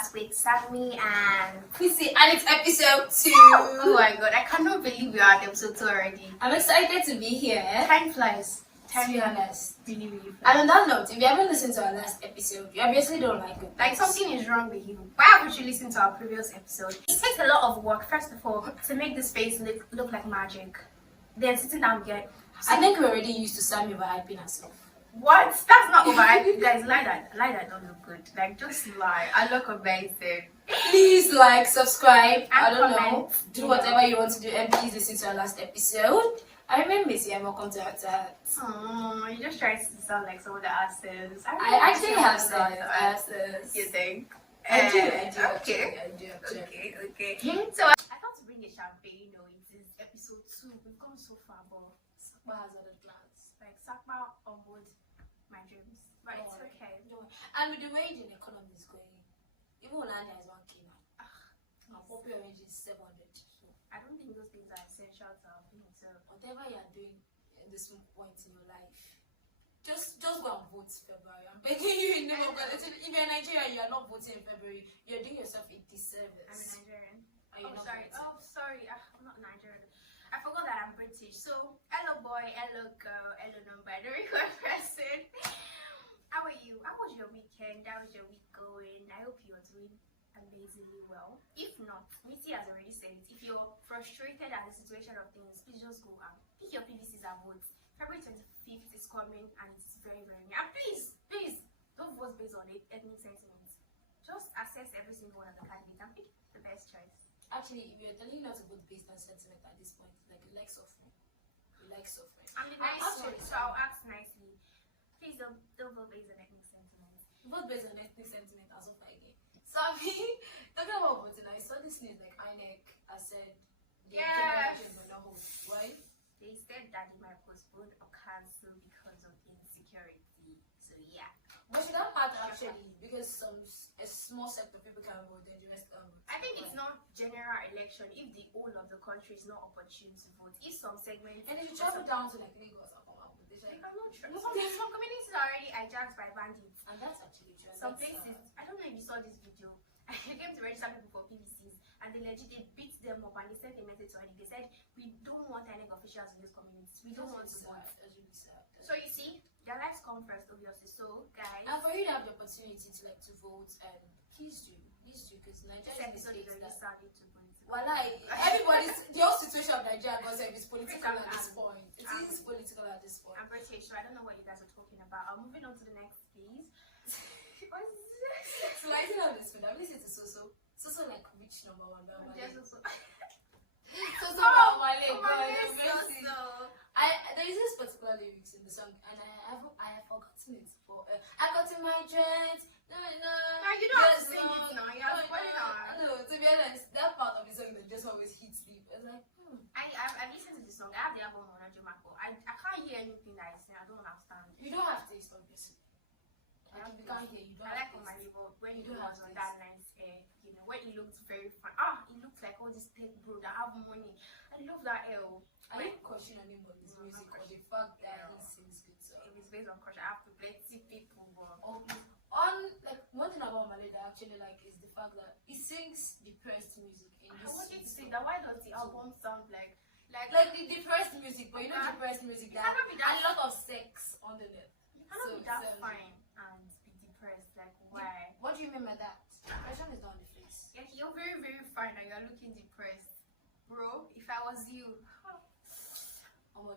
podcast with Sammy and Chrissy, and it's episode 2. Oh my god, I cannot believe we are at episode 2 already. I'm excited to be here. Time flies. To be honest. Really, really flies. And on that note, if you haven't listened to our last episode, you obviously don't like it. Like something is wrong with you. Why haven't you listened to our previous episode? It takes a lot of work, first of all, to make this face look like magic. Then sitting down here. I think we're already used to Sammy overhyping herself. What? That's not overhyped. Guys, lie that don't look good. Like, just lie. I look amazing. Please like, subscribe, And I don't comment. know, do whatever you want to do, and please listen to our last episode. I remember Missy and welcome to our chat. Oh, you just try to sound like some of the asses. I actually have some asses. You think? I do. Okay. Actually. Okay. Hmm? So I thought to bring a champagne. No, it is episode 2. We've come so far, but Sakpa has other plans. like Sakpa on board my dreams. But it's Don't worry. okay. Don't worry. And with the way the economy is going, even Hollandia is 1K now. Our poppy orange is 700. So I don't think those things are essential to our being. So whatever you are doing in this point in your life, just go and vote February. I'm begging you in the name of God. If you're in Nigeria, you are not voting in February. You're doing yourself a disservice. I'm a Nigerian. Are you not Sorry. voting? Oh, sorry. I'm not Nigerian. I forgot that I'm British. So, hello boy, hello girl, hello non-binary person. How are you? How was your weekend? How was your week going? I hope you're doing amazingly well. If not, Missy has already said it. If you're frustrated at the situation of things, please just go and pick your PVCs and vote. February 25th is coming and it's very, very near. And please, don't vote based on ethnic sentiments. Just assess every single one of the candidates and pick the best choice. Actually, if you're telling you not to vote based on sentiment at this point, like you like suffering. You like suffering. I'm the nice one, so I'll ask nicely. Please don't vote based on ethnic sentiments. Vote based on ethnic sentiment as of again. So I mean, talking about voting, I saw this news like INEC has said the general election will not hold. Why? They said that they might postpone or cancel because of insecurity. So yeah. But should that matter actually? Because a small set of people can vote, then the rest can vote. I think it's not general election if the whole of the country is not opportune to vote. If some segments And if you travel down to like Lagos or come out with this, you like, cannot some communities are already hijacked by bandits. and that's actually true. Some That's, places, I don't know if you saw this video. I came to register people for PVCs and they beat them up and they sent a message to INEC. They said, we don't want INEC officials in these communities. We don't want to vote. That's really sad. So you see, their lives come first, obviously. So guys, And for you to have the opportunity to like to vote, please do, because this Nigeria is episode is a state already that. started to political. Well, like everybody's the whole situation of Nigeria is political at this point. It is political at this point. I'm British, so I don't know what you guys are talking about. I'm moving on to the next, please. What's this? So I think on this one, I've listened to so like which number one now? There's also- So Oh, my leg, oh my God, God, amazing. so. There is this particular lyrics in the song, and I have forgotten it. But I got in my dreads. No, you don't have to sing it now. You have to put it on. No, to be honest, that part of the song that just always hits deep. It's like, I've listened to the song. I have the album on Joe Marco. I can't hear anything that I sing. I don't understand. you don't have taste, obviously. Like, if you can't hear, you don't I like have on my taste. neighbor when he You don't was have on taste. that nice hair, you know, when he looked very fun. He looks like all this tech bro that have money. I love that L. Are you crushing on him on his No, I'm music not or the crushing. fact that Yeah. he sings good songs? If it's based on crush, I have to plenty people, but On like one thing about Malay that I actually like is the fact that he sings depressed music in I this. wanted to say that why does the album sound like Like the depressed music, but you know depressed music that cannot be that- a lot of sex on the net. you cannot So be that it's, fine and be depressed. Like why? What do you mean by that? Depression is not on the face. Like you're very, very fine and you're looking depressed. Bro, if I was you,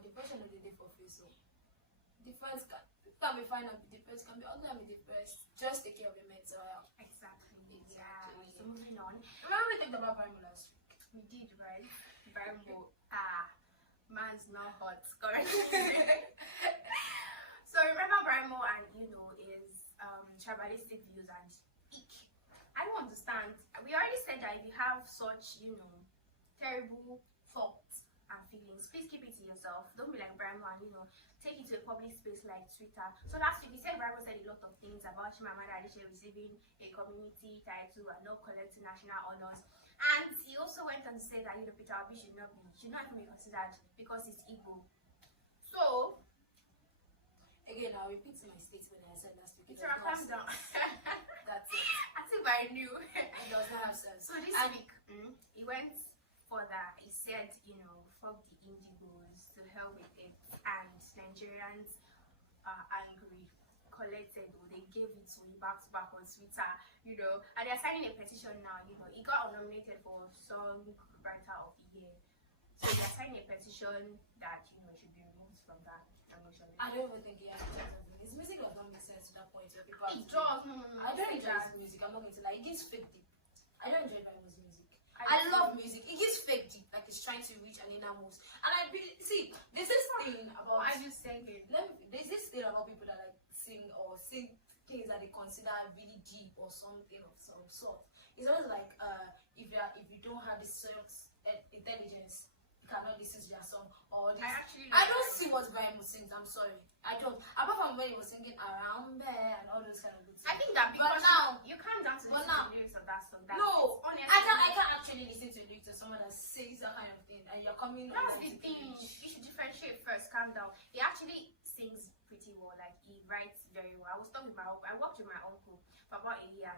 Depression is the day for face. So depressed can be fine and be depressed, can be ugly and be depressed. Just take care of your mental health. exactly. Yeah. So moving on. Remember we talked about Bible last week. We did, right? Bible. Man's not hot currently. So remember Brimo and is tribalistic views and I don't understand. We already said that if you have such, terrible thoughts and feelings, please keep it to yourself. Don't be like Brimo and take it to a public space like Twitter. So last week we said Brimo said a lot of things about Chimamanda Adichie receiving a community title and not collecting national honors. And he also went on to say that Peter Obi should not even be considered because it's Igbo. So Again, I'll repeat my statement I said last week. Peter, calm down. That's it. I think if I knew. It does not have sense. So this week, he went further. He said, fuck the Indigos, to hell with it. And Nigerians are angry. Collected, or they gave it to him back to back on Twitter, and they're signing a petition now. He got nominated for Song Writer of the Year. So they're signing a petition that he should be removed from that nomination. I don't even think he has a chance of winning. His music does not make sense to that point where people It does. No. I don't enjoy his music. I'm not going to lie. It gives fake deep. I don't enjoy Bibles music. I love music. It gives fake deep, like it's trying to reach an inner most. And I really see there's this thing about. I just saying it. There's this thing about people that like sing things that they consider really deep or something of some sort. It's always like if you don't have this intelligence, you cannot listen to their song or this. I don't see what Brian sings. I'm sorry, I don't. Apart from when he was singing Around There and all those kind of good things. I think that because now you can't dance to the lyrics of that song. No, honestly, I can't actually listen to lyrics of someone that sings that kind of thing, and you're coming. That's the thing. You should differentiate first. Calm down. He actually sings pretty well. Like he writes very well. I was talking with my uncle. I worked with my uncle for about a year.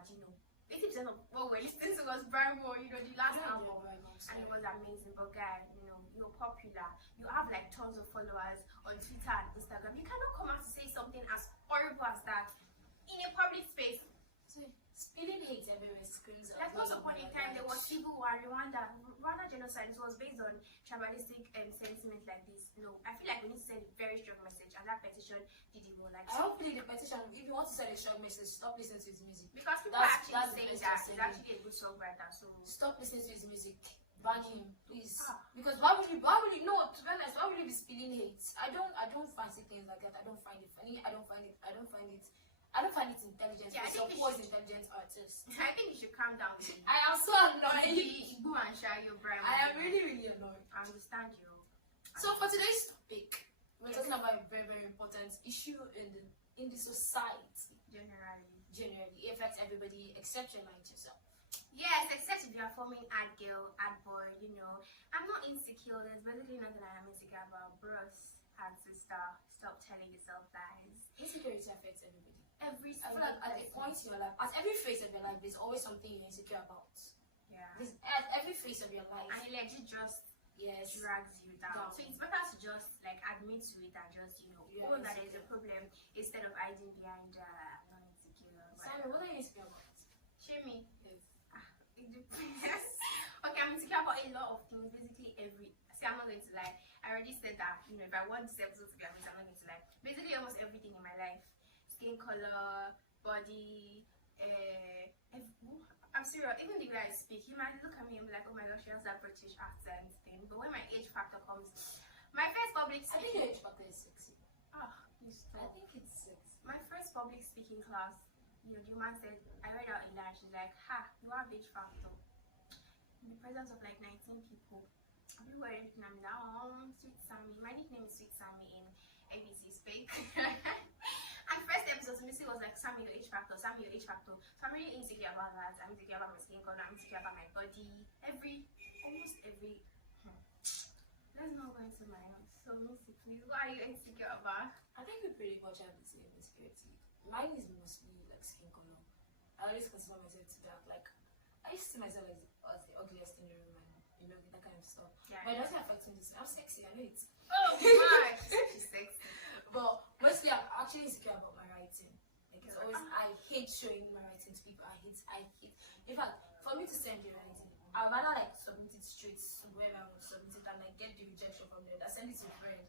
80% of what we're listening to was Brian Moore, the last album, and it was amazing. But guy, you're popular. You have like tons of followers on Twitter and Instagram. You cannot come out to say something as horrible as that in a public space. Spilling hate everywhere screams. Like once upon a time, there was civil war, Rwanda genocide. It was based on tribalistic sentiment like this. I feel like we need to send a very strong message, and that petition did it more. Like hopefully the petition, if you want to send a strong message, stop listening to his music. Because people are actually saying that he's actually a good songwriter. So stop listening to his music. Ban him, please. Because why would you no, to be honest, why would you be spilling hate? I don't fancy things like that. I don't find it funny. I don't find it intelligent. Yeah, I think intelligent artists. I think you should calm down. I am so annoyed. Go and share your brand. I am really, really annoyed. I understand you. So for today's topic, we're talking about a very, very important issue in the society. Generally, it affects everybody except your mind yourself. Yes, except if you are forming ad girl, ad boy. I'm not insecure. There's basically nothing I am insecure about. Bros and sister, stop telling yourself lies. Insecurity affects everybody. I feel like at a point in your life, at every phase of your life, there's always something you're insecure about. Yeah. At every phase of your life. And it legit just drags you down. So it's better to just like admit to it and just own that there's a problem instead of hiding behind not insecure. Simon, what are you insecure about? Shame me. Yes. It depends. Okay, I'm insecure about a lot of things. Basically I'm not going to lie. I already said that if I want this episode to be amazing, I'm not going to lie. Basically almost everything in my life. Skin color, body, I'm serious. Even the way I speak, you might look at me and be like, oh my gosh, she has that British accent thing. But when my age factor comes, my first public speaking. I think your age factor is sexy. I think it's sexy. My first public speaking class, the woman said, I read out in that, she's like, you have age factor. In the presence of like 19 people. People were looking at me now, Sweet Sammy. My nickname is Sweet Sammy in ABC Speak. And first episode, Missy was like, Sammy, your age factor, Sammy, your age factor. So I'm really insecure about that. I'm insecure about my skin color, I'm insecure about my body. Almost every. Let's not go into my house. So, Missy, please, what are you insecure about? I think we pretty much have the same insecurity. Mine is mostly like skin color. I always consider myself to that. Like, I used to see myself as the ugliest in the room and, that kind of stuff. Yeah, but it doesn't affect me. I'm sexy, I know it. Oh my! She's sexy. But mostly I'm actually insecure about my writing. Like it's always, I hate showing my writing to people. I hate. In fact, for me to send the writing, I'd rather like submit it straight to wherever I want to submit it and like get the rejection from there. I send it to a friend.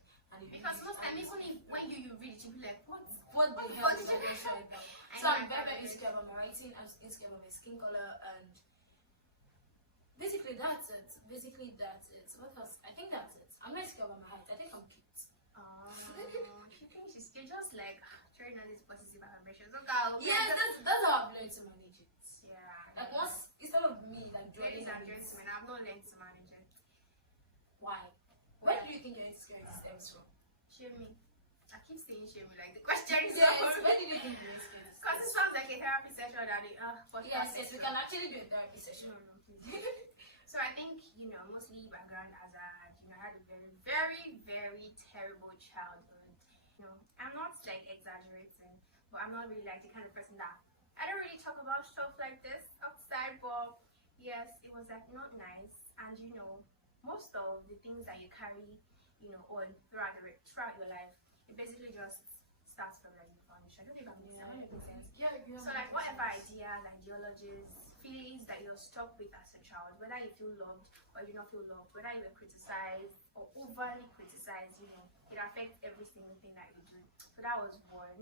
Because most times, even when you read it, you'll be like, what the hell is this right now? So I'm very, very insecure about my writing. I'm insecure about my skin color and basically that's it. What else? I think that's it. I'm not insecure about my height. I think I'm cute. She thinks you're just like throwing all these positive affirmations. Okay, yeah, that's how I've learned to manage it. Yeah. Like once instead of me like dwelling on it, I've not learned to manage it. Why? Where do you think your insecurity stems from? Shame me. I keep saying shame me, like the question is where did you think your insecurity stems from? Because it sounds like a therapy session that yes, we can actually do a therapy session. So I think, mostly background hazard, I had a very, very, very terrible childhood. I'm not like exaggerating, but I'm not really like the kind of person that I don't really talk about stuff like this outside, but yes, it was like not nice. And you know, most of the things that you carry, you know, on throughout your life, it basically just starts from like the foundation. I don't know if I'm making sense. Yeah, So like whatever ideas, ideologies, feelings that you're stuck with as a child, whether you feel loved or you don't feel loved, whether you were criticized or overly criticized, you know, it affects every single thing that you do. So that was one.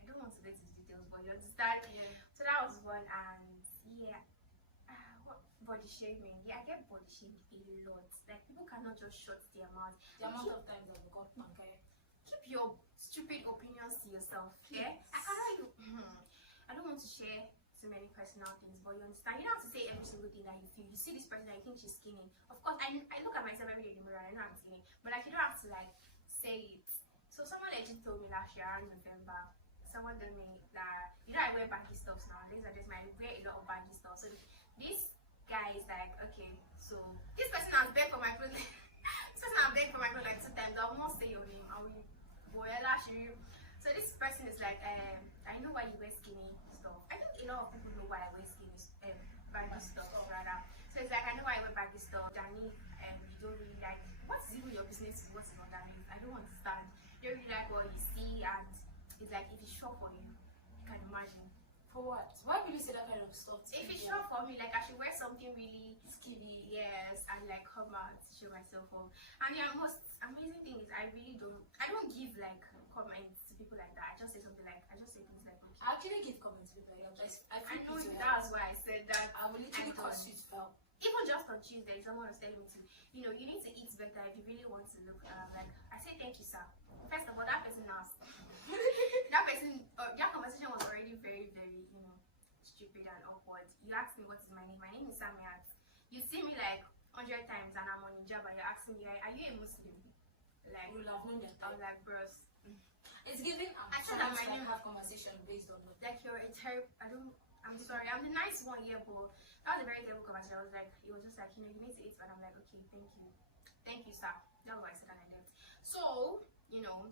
I don't want to get into details, but you understand. Yeah. So that was one, and yeah. What body shaming? Yeah, I get body shamed a lot. Like people cannot just shut their mouth. The amount of times I've got okay. Keep your stupid opinions to yourself. Yeah, Please. I cannot. I don't want to share so many personal things, but you understand. You don't have to say every single thing that you feel. You see this person, and you think she's skinny. Of course, I look at myself every day in the mirror. And I know I'm skinny, but like you don't have to like say it. So someone legit told me last year around November. Someone told me that you know I wear baggy stuff now. These are just my wear a lot of baggy stuff. So this guy is like, okay, so this person has begged for my clothes. This person has begged for my clothes like 2 times. I will not say your name. I will. So this person is like, I know why you wear skinny stuff. I think a lot of people know why I wear skinny baggy stuff rather. So it's like I know why I wear baggy stuff. Danny, you don't really like what's even your business is what's not underneath. I don't understand. You don't really like what you see, and it's like if it's short for you, you can imagine. For what? Why would you say that kind of stuff? If it's short for me, like I should wear something really skinny, yes, and like come out to show myself off. And the most amazing thing is I don't give like comments to people like that. I just say something like I just say things like okay. I actually give comments to people like that. I know that's why I said that. I will literally cause you to fail. Even just on Tuesday, someone was telling me to, you know, you need to eat better if you really want to look like. I say thank you, sir. First of all, that person asked. That conversation was already very, very, you know, stupid and awkward. You asked me what is my name. My name is Samiat. You see me like 100 times and I'm on hijab and you're asking me, are you a Muslim? Like, you will have known that. I was like, bros. It's giving. I said that my name have conversation based on what. Like you're a terrible. I'm sorry. I'm the nice one here, but that was a very terrible conversation. I was like, it was just like, you know, you need to eat, but I'm like, okay, thank you, sir. That's what I said and I did. So, you know,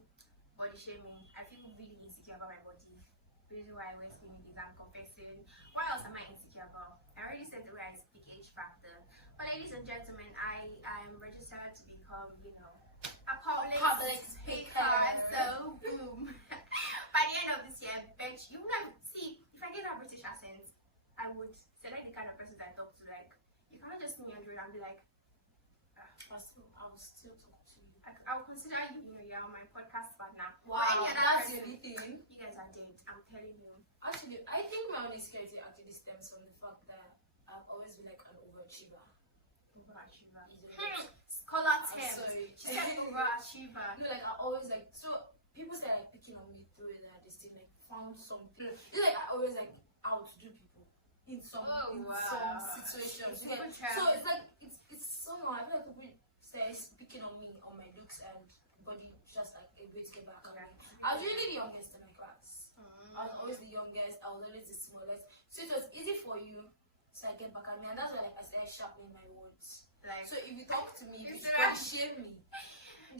body shaming. I feel really insecure about my body. The reason why I wear skinny is I'm confessing. What else am I insecure about? I already said the way I speak age factor. But ladies and gentlemen, I'm registered to become, you know, a public speaker. So boom. By the end of this year, bench you wouldn't see if I get a British accent, I would select the kind of person that I talk to. Like you cannot just see me on the road and be like, I will still talk to you. I will consider you, you know, you're my podcast partner. Wow, that's the only thing. You guys are dead. I'm telling you. Actually, I think my only insecurity actually stems from the fact that I've always been like an overachiever. Overachiever. Yeah. Scholar I'm terms. sorry. She said overachiever. No, like I always like so people say like picking on me through that they still like found something. It's like I always like outdo people in some some situations. Okay? So it's like it's somehow I feel like people say picking on me on my looks and body just like a way to get back on me. I was really the youngest in my class. I was always the youngest, I was always the smallest. So it was easy for you to like get back at me, and that's why like I started sharpening my words. Like, so if you talk to me, if you body shame me,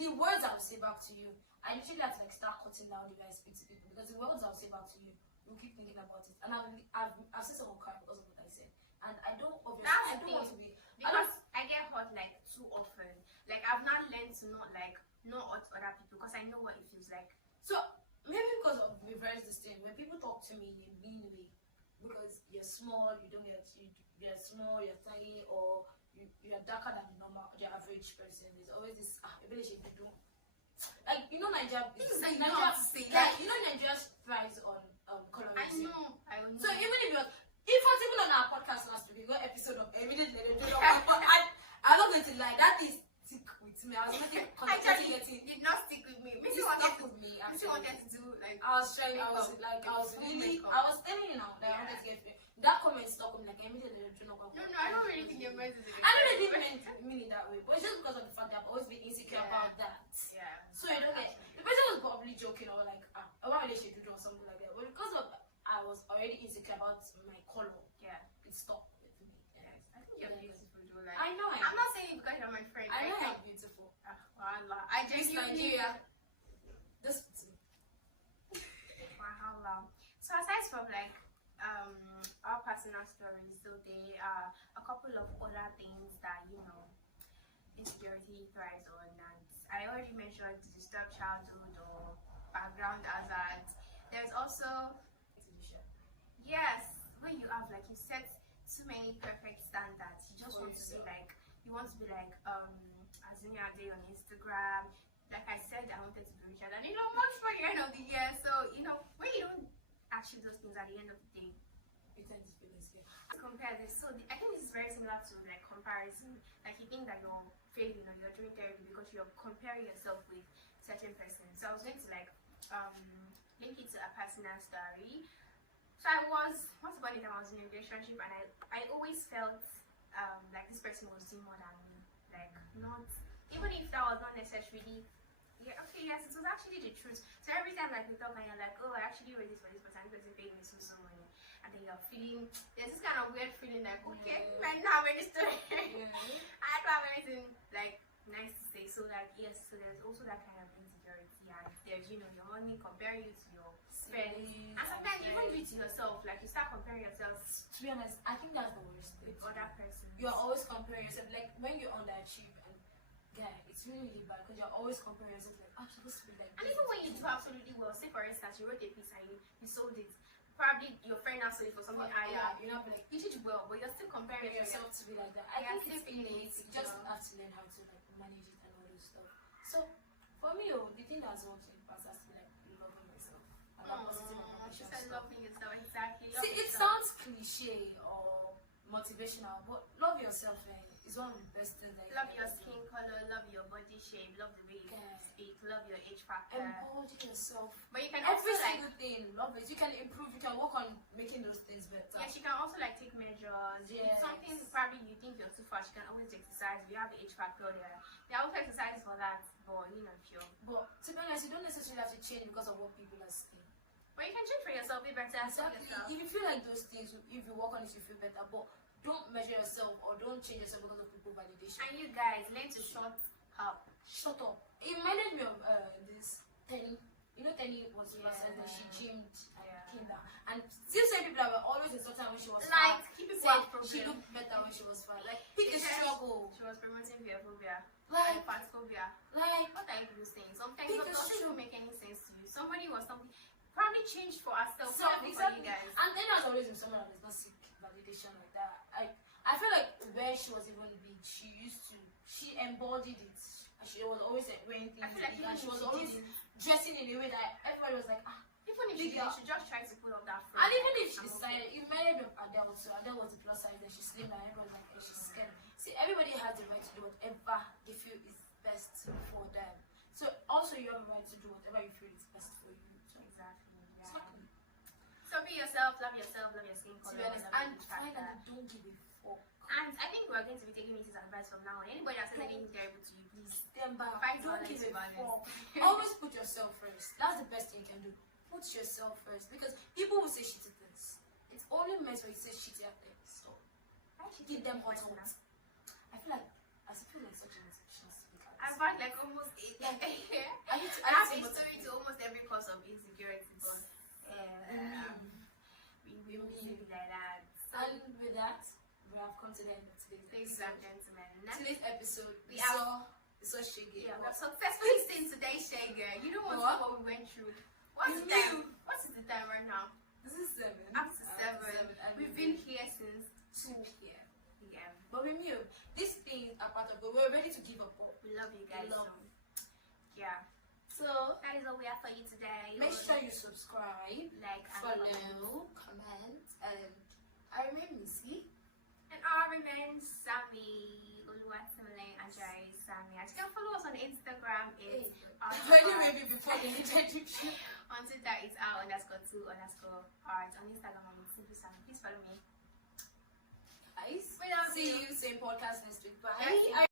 the words I'll say back to you, I literally have to like start cutting down the way I speak to people, because the words I'll say back to you, you'll keep thinking about it. And I've seen someone cry because of what I said. And I don't obviously I don't want to be because I get hurt like too often. Like I've not learned to not hurt other people because I know what it feels like. So maybe because of reverse this thing, when people talk to me in a mean way, because you're small, you're small, you're tiny, or you're darker than the average person. There's always this ability to do. Like you know, Nigeria thrives on colorism. I know. So even if you're, in fact, even on our podcast last week, we got episode of immediately. I'm not going to lie, that is stick with me. I was making it did not stick with me. Missy wanted to do like I was telling you now that I wanted to get that comment stuck with me, like I immediately No, I don't really think your mind is I don't really mean it that way, but it's just because of the fact that I've always been insecure about that. Yeah. So you don't get the person was probably joking or like why would they should do or something like that. But because of I was already insecure about my color, it stopped with me. Yes. I think you're beautiful though. Like I know I'm not saying it because you're my friend. I know I'm beautiful. Wallah. I just Nigeria. This Wallah. So aside from like personal stories, so there are a couple of other things that insecurity thrives on, and I already mentioned disturbed childhood or background hazards. There's also yes, when you have like you set too many perfect standards, you just want to be like Azunia Day on Instagram. Like I said, I wanted to be richer than Elon Musk for the end of the year. So when you don't achieve those things at the end of the day, you tend to feel insecure. Compare this. So I think this is very similar to like comparison. Like you think that you're failing or you're doing terribly because you're comparing yourself with certain person. So I was going to like link it to a personal story. So I was once upon a time I was in a relationship, and I always felt like this person was doing more than me. Like not even if that was not necessarily yes, it was actually the truth. So every time like we talk and you're like, oh, I actually read this for this person, this person paid me so money, and then you're feeling there's this kind of weird feeling like, okay, right now when it's story I don't have anything like nice to say. So like yes, so there's also that kind of insecurity, and there's you're only comparing you to your friends, and sometimes even you to yourself, like you start comparing yourself. To be honest, I think that's the worst With other persons. You're always comparing yourself, like when you underachieve, and it's really bad because you're always comparing yourself like, I'm supposed to be like and this. even when you do absolutely well, say for instance you wrote a piece and you sold it, probably your friend now sold it for something higher, you're not like you did well, but you're still comparing yourself to be like that. I think it's innate. You just have to learn how to like manage it and all those stuff. So for me, the thing that's also important is to like loving myself and that positive affirmation stuff. Loving yourself, exactly. See, it sounds cliche or motivational, but love yourself is one of the best things that you love can your do. skin color, love your body shape, love the way you speak, love your age factor. Embody yourself. But you can Every also single thing, love it. You can improve. You can work on making those things better. yes, you can also like take measures. If something probably you think you're too fast, you can always exercise. We have the age factor there. There are also exercises for that, but sure. But to be honest, you don't necessarily have to change because of what people are saying. But you can change for yourself, be better for Exactly. yourself. If you feel like those things, if you work on it, you feel better. But don't measure yourself or don't change yourself because of people validation. And you guys learn to shut up. Shut up. It reminded me of this Tenny. You know Tenny was plus size that she gymmed and came down. And still same people that were always insulting when she was Like fat. people Said have she looked better when she was fat. Like pick a struggle. She was promoting fearphobia. Like Fat phobia. like What are you people saying? Sometimes Pick it a doesn't struggle. even make any sense to you. Somebody was something probably changed for herself. so For exactly. you guys. And then as always in someone that does not seek validation like that. I feel like when she was even big, she embodied it. And she was always wearing things I feel like big, and she was always dressing in a way that everybody was like, even if she did, she just tried to put up that front. and even if she I'm decided, it reminded me of Adele. So Adele was the plus size, then she slimmed down. Everyone was like, hey, she's scared. See, everybody has the right to do whatever they feel is best for them. So also you have the right to do whatever you feel is best for you. So Exactly. Yeah. exactly. So be yourself, love your skin To color. be honest, love and your factor. finally, don't give a fuck. And I think we're going to be taking Mrs. advice from now on. Anybody that says anything terrible to you, please Stand back. fight Don't violence give to a violence. fuck. Always put yourself first. That's the best thing you can do. Put yourself first, because people will say shitty things. It's only meant when you say shitty things. So give them hot. I feel like such a motivation speaker. I've had like almost 8 Yeah. I I need to have a story to almost every cause of insecurity, but we will leave it like that. And with that, we have come to the end of today's Ladies episode. and gentlemen, Today's episode, We we saw Shaggy. yeah, we have successfully seen today's Shaggy. You know what we went through. What's the time? What is the time right now? This is 7. Up to 7. And We've been here since 2 p.m. yeah. But we knew these things are part of it. We're ready to give up. We love you guys. We love so, yeah. So That is all we have for you today. make sure you subscribe, like and follow, comment, and I remain Missy. And I remain Sammy Oluwatimile Ajayi Sammy. And you can follow us on Instagram. It's Anyway, before the introduction. on Twitter it's our_2_art. On Instagram I'm Simple Sammy. Please follow me. Guys, We love see you. you same podcast next week. Bye. Yes.